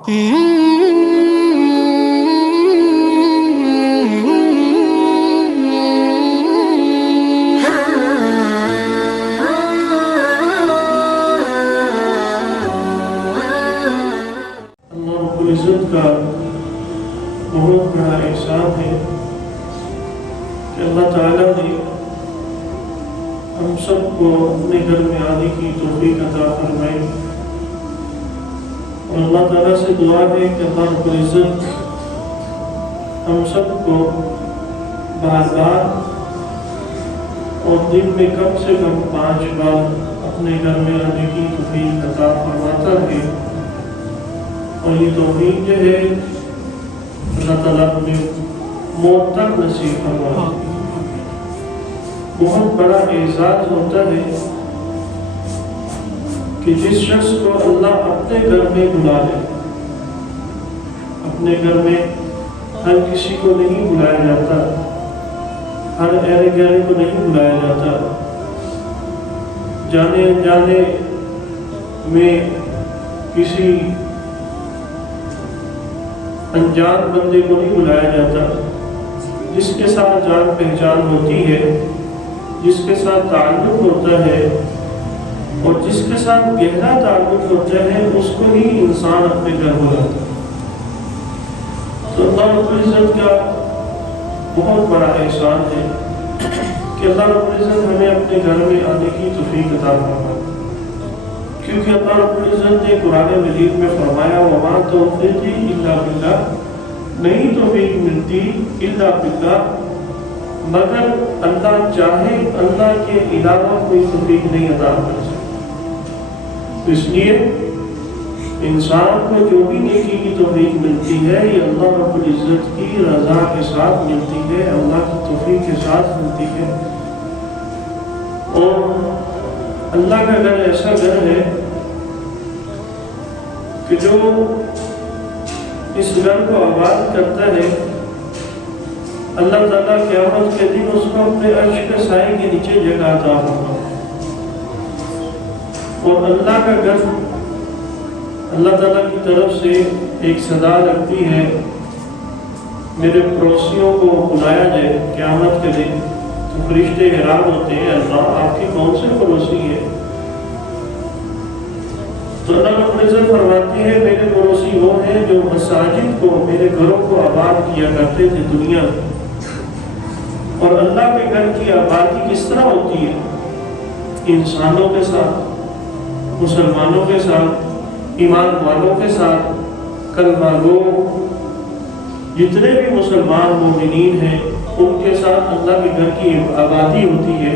عزت کا بہت بڑا احسان ہے کہ اللہ تعالیٰ نے ہم سب کو اپنے گھر میں آنے کی توفیق عطا فرمائی، اور اللہ تعالیٰ سے دعا ہے کہ اللہ رب العزت ہم سب کو بار بار اور دن میں کم سے کم 5 بار اپنے گھر میں آنے کی توفیق عطا فرماتا ہے۔ اور یہ توفیق جو ہے اللہ تعالیٰ نے موت تک نصیب فرمایا۔ بہت بڑا اعزاز ہوتا ہے کہ جس شخص کو اللہ اپنے گھر میں بلا لے۔ اپنے گھر میں ہر کسی کو نہیں بلایا جاتا، ہر اہل گہرے کو نہیں بلایا جاتا، جانے انجانے میں کسی انجان بندے کو نہیں بلایا جاتا۔ جس کے ساتھ جان پہچان ہوتی ہے، جس کے ساتھ تعلق ہوتا ہے اور جس کے ساتھ گہرا تعلق ہوتا ہے، اس کو ہی انسان اپنے گھر بلاتا ہے۔ تو اللہ رب العزت کا بہت بڑا احسان ہے کہ اللہ رب العزت ہمیں اپنے گھر میں آنے کی توفیق عطا فرمائے، کیونکہ اللہ رب العزت نے قرآن مجید میں فرمایا وَمَا تَوْفِيقِي إِلَّا بِاللَّهِ، نہیں توفیق ملتی الا باللہ، مگر اللہ چاہے اللہ کے علاوہ کوئی توفیق نہیں عطا کر سکتا۔ اس لیے انسان کو جو بھی نیکی کی توفیق ملتی ہے یہ اللہ رب العزت کی رضا کے ساتھ ملتی ہے، اللہ کی توفیق کے ساتھ ملتی ہے۔ اور اللہ کا گھر ایسا گھر ہے کہ جو اس گھر کو آباد کرتا ہے، اللہ تعالیٰ قیامت کے دن اس کو اپنے عرش کے سائے کے نیچے جگہ عطا ہوگا۔ اور اللہ کا گھر اللہ تعالیٰ کی طرف سے ایک صدا لگتی ہے، میرے پڑوسیوں کو بلایا جائے قیامت کے دن، تو فرشتے حیران ہوتے ہیں اللہ آپ کے کون سے پڑوسی ہیں؟ تو اللہ رب العزت فرماتے ہیں میرے پڑوسی وہ ہیں جو مساجد کو، میرے گھروں کو آباد کیا کرتے تھے دنیا میں۔ اور اللہ کے گھر کی آبادی کس طرح ہوتی ہے؟ انسانوں کے ساتھ، مسلمانوں کے ساتھ، ایمان والوں کے ساتھ، کلمہ گو جتنے بھی مسلمان مومنین ہیں ان کے ساتھ اللہ کے گھر کی آبادی ہوتی ہے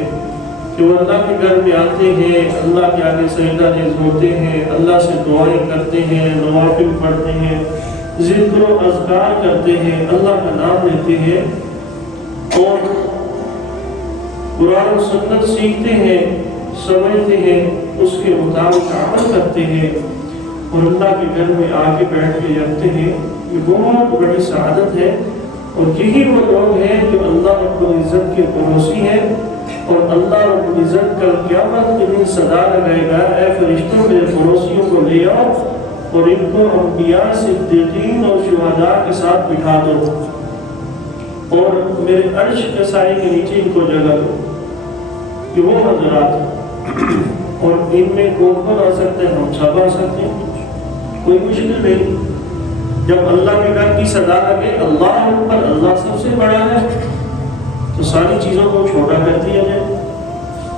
کہ وہ اللہ کے گھر میں آتے ہیں، اللہ کے آگے سجدہ ریز ہوتے ہیں، اللہ سے دعائیں کرتے ہیں، نوافل پڑھتے ہیں، ذکر و اذکار کرتے ہیں، اللہ کا نام لیتے ہیں اور قرآن و سنت سیکھتے ہیں، سمجھتے ہیں، اس کے مطابق عمل کرتے ہیں اور اللہ کے گھر میں آ کے بیٹھ کے رکھتے ہیں۔ یہ بہت بڑی سعادت ہے، اور یہی وہ لوگ ہیں جو اللہ رب العزت کے پڑوسی ہیں۔ اور اللہ رب العزت کل قیامت کے دن صدا لگائے گا اے فرشتوں میرے پڑوسیوں کو لے آؤ اور ان کو انبیاء، صدیقین اور شہداء کے ساتھ بٹھا دو اور میرے عرش کے سائے کے نیچے ان کو جگہ دو۔ یہ وہ حضرات ہیں، اور ان میں کون آ سکتے ہیں؟ ہم سب آ سکتے ہیں، کوئی مشکل نہیں۔ جب اللہ کے گھر کی صدا لگے اللہ اکبر، اللہ سب سے بڑا ہے، تو ساری چیزوں کو چھوٹا کر دیا جائے۔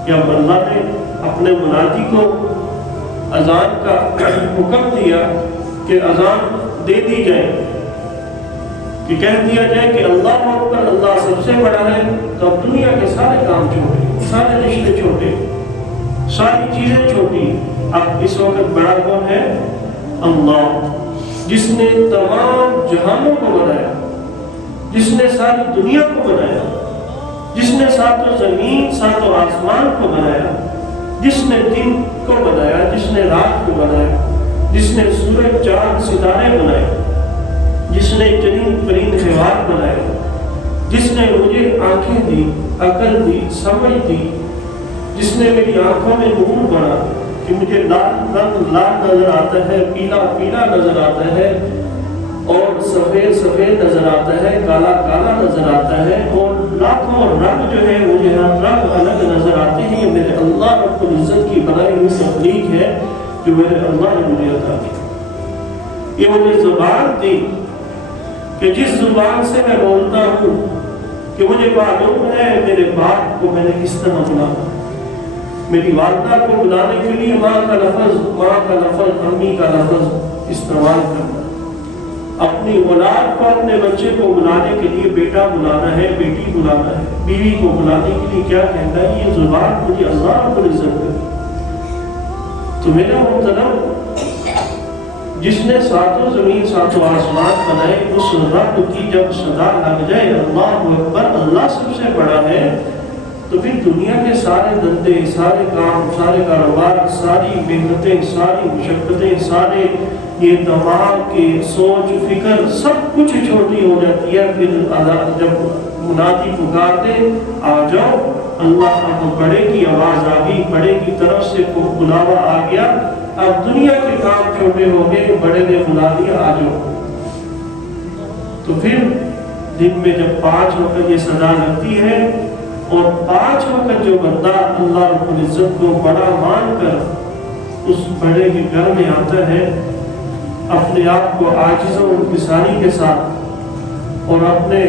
جب اللہ نے اپنے منادی کو اذان کا حکم دیا کہ اذان دے دی جائے، کہ کہہ دیا جائے کہ اللہ اکبر، اللہ سب سے بڑا ہے، تو اب دنیا کے سارے کام چھوٹے، سارے رشتے چھوٹے، ساری چیزیں چھوٹی۔ اب اس وقت بڑا کون ہے؟ اللہ، جس نے تمام جہانوں کو بنایا، جس نے ساری دنیا کو بنایا، جس نے ساتوں زمین ساتوں آسمان کو بنایا، جس نے دن کو بنایا، جس نے رات کو بنایا، جس نے سورج چاند ستارے بنائے، جس نے چرند پرند حیوان بنائے، جس نے مجھے آنکھیں دی، عقل دی، سمجھ دی، جس نے میری آنکھوں میں نور بڑھا، کہ مجھے لال رنگ لال نظر آتا ہے، پیلا پیلا نظر آتا ہے، اور سفید سفید نظر آتا ہے، کالا کالا نظر آتا ہے، اور لاکھوں رنگ جو ہے مجھے ہر رنگ الگ نظر آتے ہیں. یہ میرے اللہ رب العزت کی بنائی ہوئی تخلیق ہے جو میرے اللہ نے مجھے عطا کی. یہ مجھے زبان دی کہ جس زبان سے میں بولتا ہوں کہ مجھے معلوم ہے میرے باپ کو میں نے کس طرح بلانا، میری والدہ کو بلانے کے لیے ماں کا لفظ امی کا لفظ استعمال کرنا، اپنی اولاد کو اپنے بچے کو بلانے کے لیے بیٹا بلانا ہے، بیٹی بلانا ہے، بیوی کو بلانے کے لیے کیا کہتا ہے. یہ زبان مجھے اللہ رب العزت ہے. تو میرا محترم، جس نے ساتوں زمین ساتوں آسمان بنائے، اس رب کی جب صدا لگ جائے اللہ اکبر، اللہ سب سے بڑا ہے، تو پھر دنیا کے سارے دندے، سارے کام، سارے کاروبار، ساری محنتیں، ساری مشقتیں، سارے یہ دماغ کی سوچ فکر سب کچھ چھوٹی ہو جاتی ہے. پھر جب منادی پکارتے آ جاؤ، اللہ اب بڑے کی آواز آ گئی، بڑے کی طرف سے بلاوا آ گیا، اب دنیا کے کام چھوٹے ہو گئے، بڑے نے بلا دیا آ جاؤ. تو پھر دن میں جب 5 وقت یہ صدا لگتی ہے، اور 5 وقت جو بندہ اللہ رب العزت کو بڑا مان کر اس بڑے کے گھر میں آتا ہے، اپنے آپ کو عاجز و انکساری کے ساتھ، اور اپنے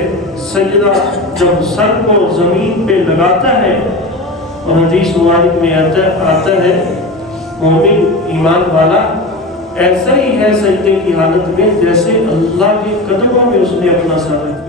سجدہ جب سر کو زمین پہ لگاتا ہے، اور حدیث مبارک میں آتا ہے مومن ایمان والا ایسا ہی ہے سجدے کی حالت میں جیسے اللہ کے قدموں میں اس نے اپنا سر رکھا.